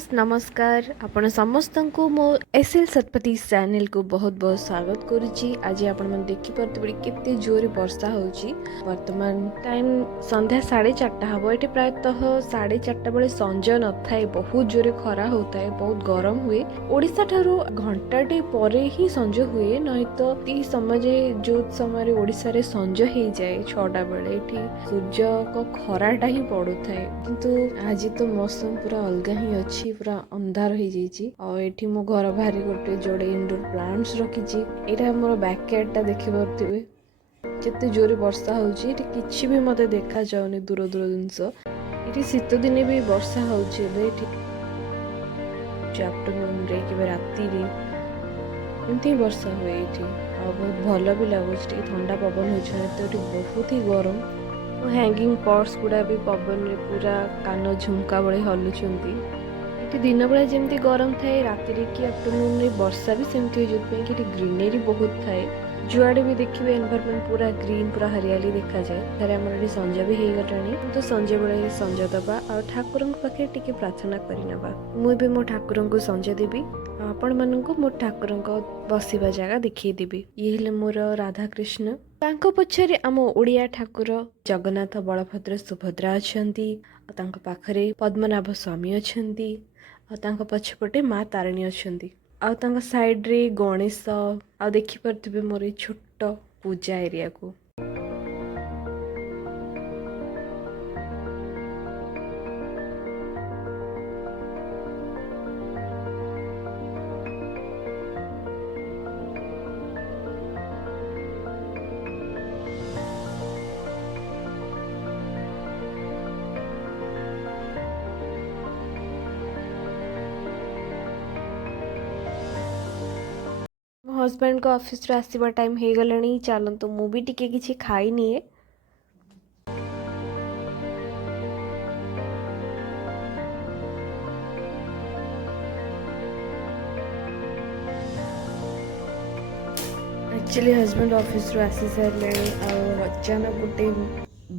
Friends नमस्कार आपण समस्त को मो एसएल शतपथी चैनल को बहुत बहुत स्वागत करुच्ची। आज आपण मन देखि परते केते जोरे वर्षा होउची। वर्तमान टाइम संध्या 4:30 हबो। एठी प्रायतः 4:30 बेले संजय न थाए, बहुत जोरे खरा होता है, बहुत गरम हुए। ओडिसा ठारो घंटाटे परे ही संजय हुए, नहीं तो ती समय जो समय ओडिसा रे संजय हे जाए 6टा बेले एठी सूर्य को खराटा ही पड़ू थाए। किंतु आज तो मौसम पूरा अलग ही अच्छी, पूरा अंधार हो जाइए। और एठी मो घर बाहर गोटे जोड़े इंडोर प्लांट्स रखी। एटा मोर बैकयार्डटा देखि पारथिबे केते जोरे वर्षा होउची। एठी किछि भी मते देखा जाउनी दूर दूर जिंस। एठी शीत दिने भी वर्षा होउची। एठी आफ्टरनून रे कि राति रे एमती वर्षा हुए एठी। और बहुत भल भी लगुच, ठंडा पवन हो तो एठी बहुत ही गरम। हैंगिंग पर्स गुड़ा भी पवन रे पूरा कान झुमका बड़े हलुचंती। एठी दिन बेला जेमती गरम थाए, राति रे कि आफ्टरनून रे वर्षा भी सेमती हो जोत कि ग्रीनरी बहुत थाए। जुआड़े भी देखिए एनवायरनमेंट पूरा ग्रीन, पूरा हरियाली देखा जाए। थारे हमर एठी संजय भी हेई गटानी, तो संजय बेले संजय दबा और ठाकुरन पाखे टिके प्रार्थना करि नबा। मु भी मो ठाकुरन को संजय देबी, आपण मानन को मो ठाकुरन को बसिबा जगह देखि देबी। ये हेले मोर राधा कृष्ण। तांको पछरे आम ओडिया ठाकुर जगन्नाथ, बलभद्र, सुभद्रा अछंती। तांको पाखरे पद्मनाभ स्वामी अछंती। तांको पछपटे माँ तारिणी अछंती। आ तांको साइड रे गणेश। आ देखि परथिबे मोर ए छोट पूजा एरिया को। हस्बैंड को ऑफिस रे आसीबा टाइम हे गलानी। चलंतु मु भी टिके किछि खाई निए। एक्चुअली हस्बैंड ऑफिस रो आसी सारे और अचानक गोटे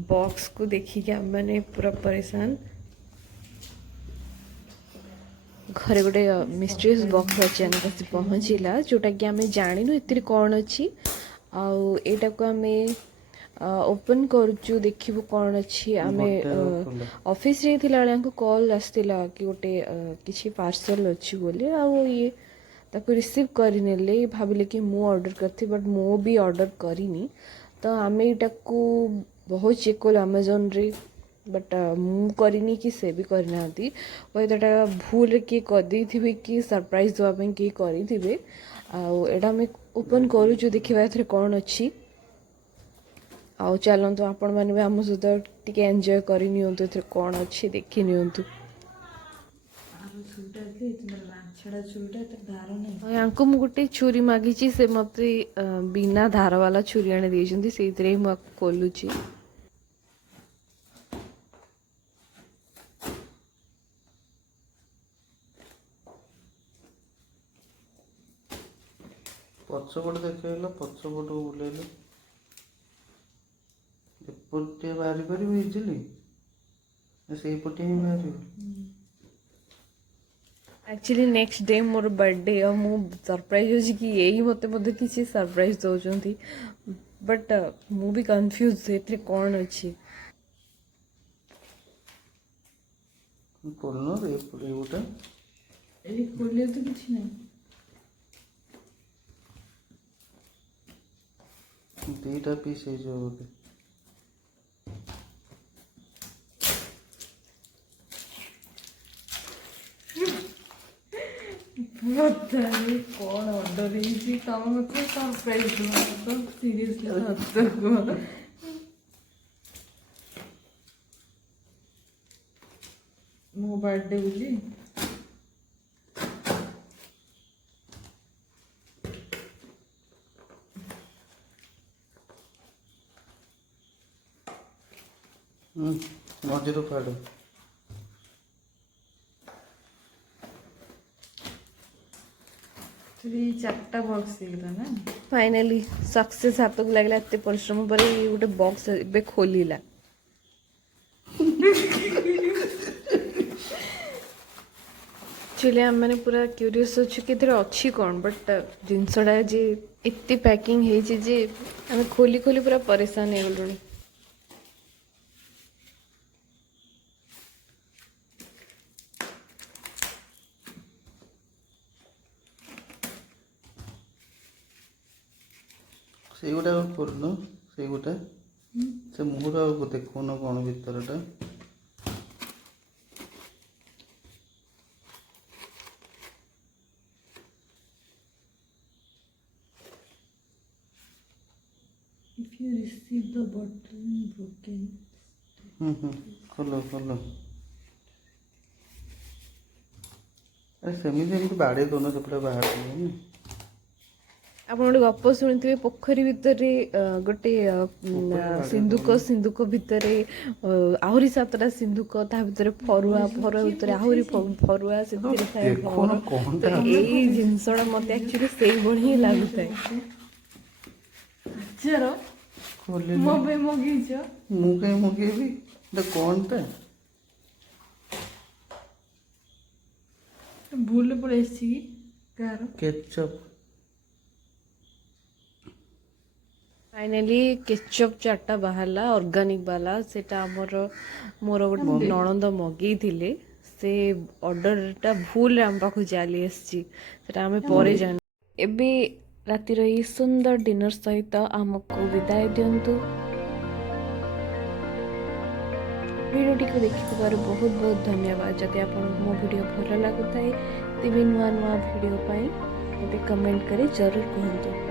बॉक्स को देखिक मैंने पूरा परेशान। घरे गोटे मिस्ट्रियस बॉक्स अचानक आसी पहुँचला, जोटा कि आम जानिनु एतिर कौन अच्छी। आईटा को आम ओपन करुचु, देखिबु कौन अच्छी। आम ऑफिस रे थिला बेले कॉल आसतिला कि गोटे किछि पार्सल अच्छी बोली। ये ताको रिसीव करनेले, भाविले कि मु ऑर्डर करथि, बट मु भी ऑर्डर करिनी। तो आम एटा को बहुत चेक कल अमेजन रे, बट मु करनी कि से भी करना। वहीटा भूल किए करदे कि सरप्राइज देवाई किए करें। आटा आम ओपन करुचु, देखा ए कौन अच्छी। आउ चलतु आपण मैंने भी आम सहित टिके एंजॉय करनी कौन अच्छी देखी नियंतु। यांको मु गोटे छुरी मागिची, से मते बिना धार वाला छुरी आने देइछंती, सेइतरे मु खोलुची। पछपट देखल, पछपट को बुलेल एपटे बाहरी पार इजिली, से पटे ही बाहर। Actually next day more birthday और मु सरप्राइज होची कि यही मते मते किसी सरप्राइज दोचंती, बट मु भी कंफ्यूज सेtre कौन अच्छी। बोलनो रे पड़े उटा एली खोले तो कुछ नहीं। दीटा पीस है जो बोले बताइए कौन ऑर्डर है तम मत सरप्राइज तो सीरियसली मो बर्थडे बोली। मझे फाड़ चार्टा बॉक्स ना फाइनाली सक्सेस हाथ को लगला। एत परिश्रम पर गोटे बॉक्स ए खोलला। एक्चुअली आम मैंने पूरा क्यूरीयस अच्छे कि अच्छी कौन बट जिनसटा जे एत पैकिंग जे आम खोली खोली पूरा परेशान हो गलुणी। ସେଇଗୁଟା କରୁନ, ସେଇଗୁଟା ସେ ମୁହଁରୁ ଆଉ ଦେଖୁନ କ'ଣ ଭିତରଟା। If you receive the bottle broken, ଖୋଲ ଖୋଲ। ଆରେ ସେମିତି ଏମିତି ବାଡ଼େଇ ଦେଉନ, ସେପଟେ ବାହାର କରିବନି। ଆପଣ ଗୋଟେ ଗପ ଶୁଣିଥିବେ ପୋଖରୀ ଭିତରେ ଗୋଟେ ସିନ୍ଦୁକ ଭିତରେ ଆହୁରି 7ଟା ସିନ୍ଦୁକ, ତା ଭିତରେ ଫରୁଆ ଭିତରେ ଆହୁରି ଫରୁଆ, ସେଥିରେ ଥାଏ ଘର। ତ ଏଇ ଜିନିଷଟା ମତେ ଆକ୍ଚୁଆଲି ସେଇଭଳି ହିଁ ଲାଗୁଥାଏ। ମୋ ପାଇଁ ମଗେଇଛ? ମୁଁ କାହିଁ ମଗେଇବି? ଏଟା କ'ଣଟା? ଭୁଲ ପଳେଇ ଆସିଛି କି କାହାର? କେଚପ୍। फाइनाली केचप 4टा बाहरला ऑर्गेनिक वाला। सेटा मोर गोटे नणंद मगई थिले, से ऑर्डरटा भूल आम पाखु चली आसी, सेटा आमे परे जान। एबे रातिर ई सुंदर डिनर सहित आमको विदाय दियंतु। वीडियोटी को देखिथिबार बहुत बहुत धन्यवाद। जदि आपन मो वीडियो भल लागुताय तेबे नुआ नुआ वीडियो पाई मते कमेंट करे जरूर कहंतु।